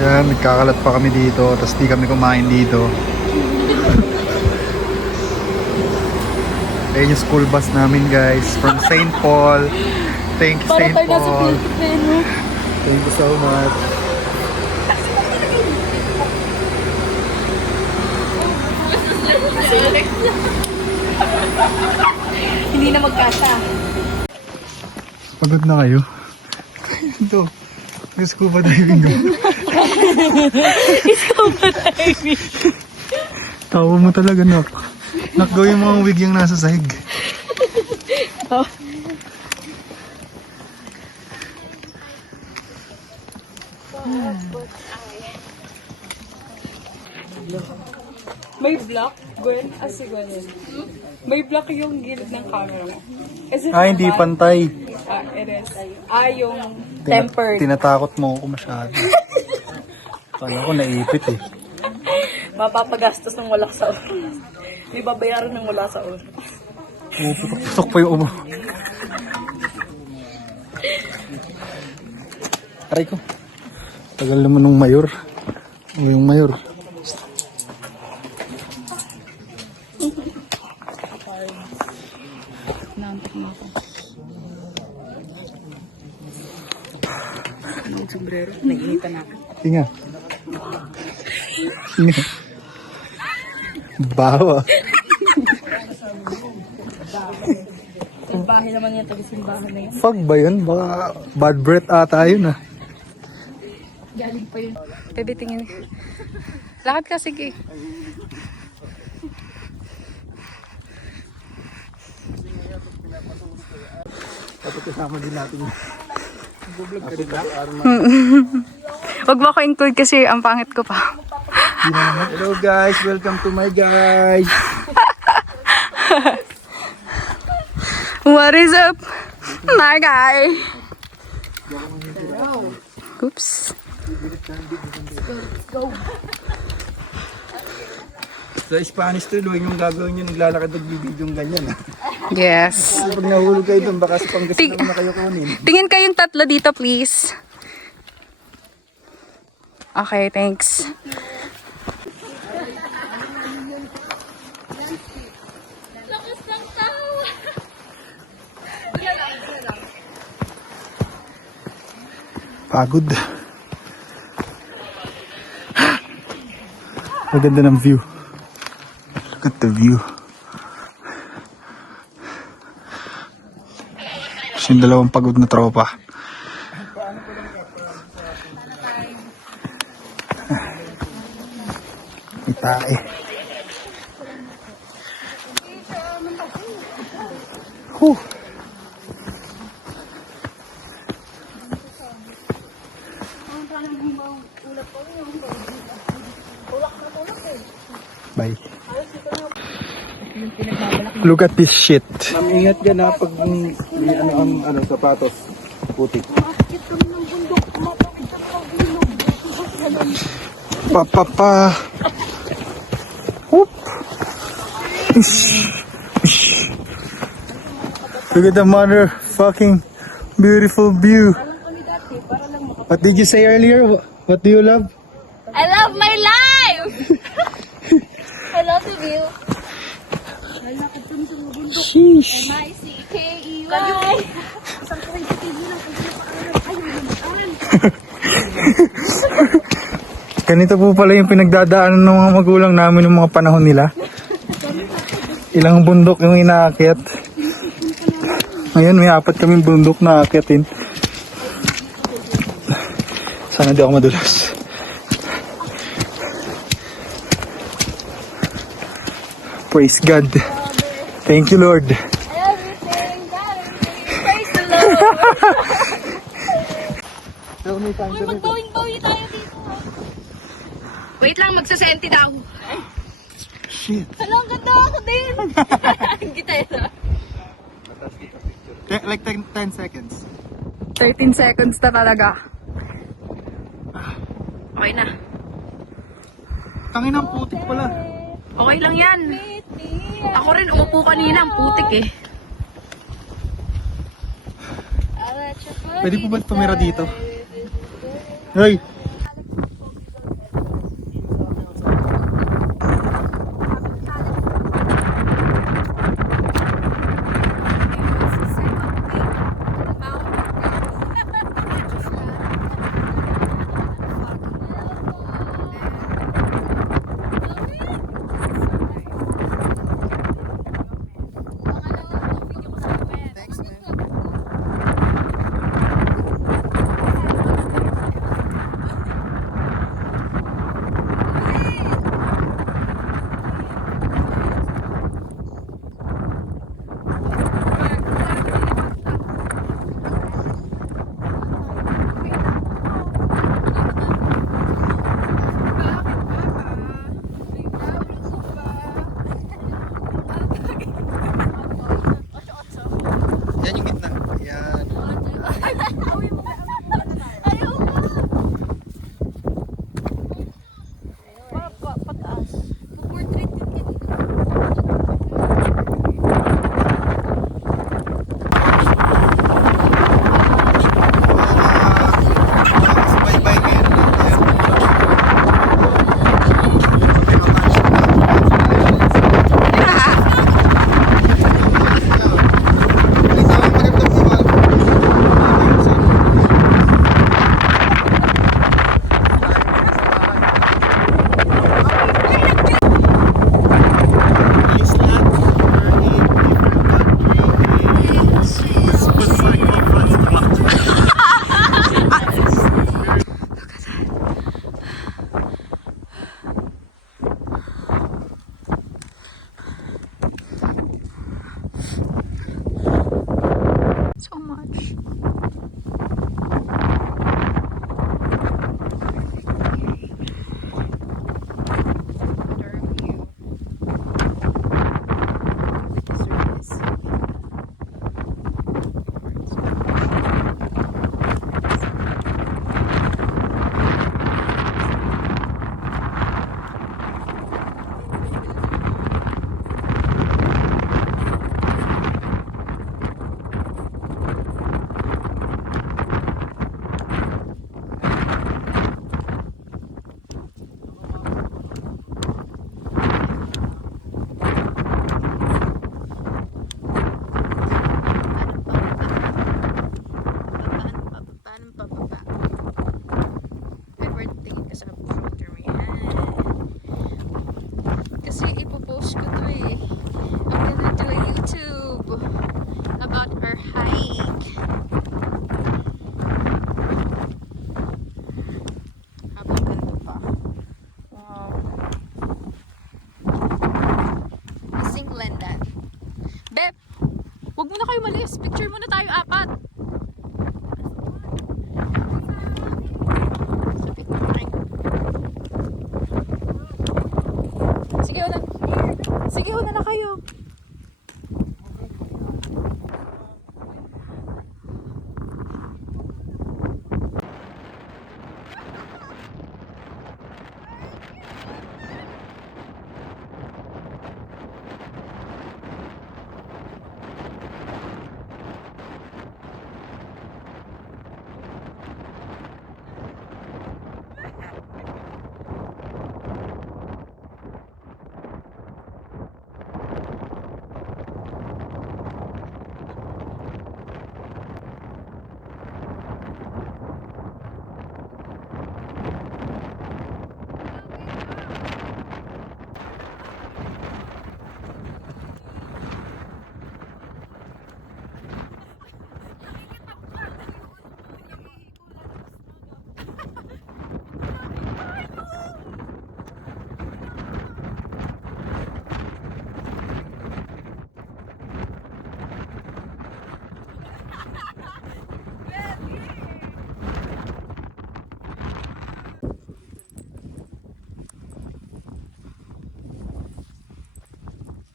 Yan, nagkakalat pa kami dito, tapos di kami kumain dito. Ayun yung school bus namin guys, from St. Paul. Thank you St. Paul. Thank you so much. Hindi na magkasa. Pagod na kayo? Ito, yung scuba diving ko. Scuba diving. Tawa mo talaga, Nak. Nak, gawin mo ang wig yung nasa sahig. Oh. May block, Gwen? Si Gwen. May block yung gilid ng camera mo. Is it Hindi naman? pantay. It is. Yung tempered. Tinatakot mo ako masyado. Kala ko naipit eh. Mapapagastos ng wala sa oras. May babayaran ng wala sa oras. Putok pa yung umo. Aray ko. Tagal naman ng mayor. O yung mayor. Naantok na ako. Ang sombrero. Nag-initan ako. Tinga. Tinga. Bawa. Simbahan naman yan. Taga-simbahan na yan. Fog ba yun? Baka bad breath ata yun ah. Galing pa yun. Bebe, tingin. Lakad ka, sige. Dapat kasama din natin. Nag-vlog ka rin ba? Huwag mo ako include kasi ang pangit ko pa. Hello guys, welcome to my guys. What is up, my guy? Oops. Sa Spanish tuloy yung gagawin nyo, naglalakad at bibidyung ganyan. Yes. Pag nahulog kayo doon, baka sa Pangasinan na kayo kunin. Tingin kayong tatlo dito, please. Okay, thanks. Pagod. Maganda ng view. Look at the view. Yung dalawang pagod na tropa. May tae. Whew. Bye. Look at this shit. Ma'am, ingat ka na pag may sapatos. Putik. Pa. Whoop. Look at the motherfucking beautiful view. What did you say earlier? What do you love? I love my life! I love the view. Sheesh. M-I-C-K-E-Y. Ganito po pala yung pinagdadaanan ng mga magulang namin ng mga panahon nila. Ilang bundok yung inaakyat. Ngayon may 4 kaming bundok na aakyatin. Sana di ako madulas. Praise God. Thank you, Lord. Everything that praise the Lord. Uy, magbawing-bawi tayo dito. Wait lang, magsasenti daw. Shit. Hala, ang ganda ako din. Kita yun. Like 10 seconds. 13 seconds na talaga. Okay na. Tangin ang putik pala. Okay lang yan. Ako rin umupo kanina, ang putik eh. Pwede po ba tumira dito? Hey! Huwag muna kayo malis. Picture muna tayo, apat. Sapit na tayo. Sige, una. Sige, una na kayo.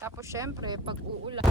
Tapos syempre, pag uulan,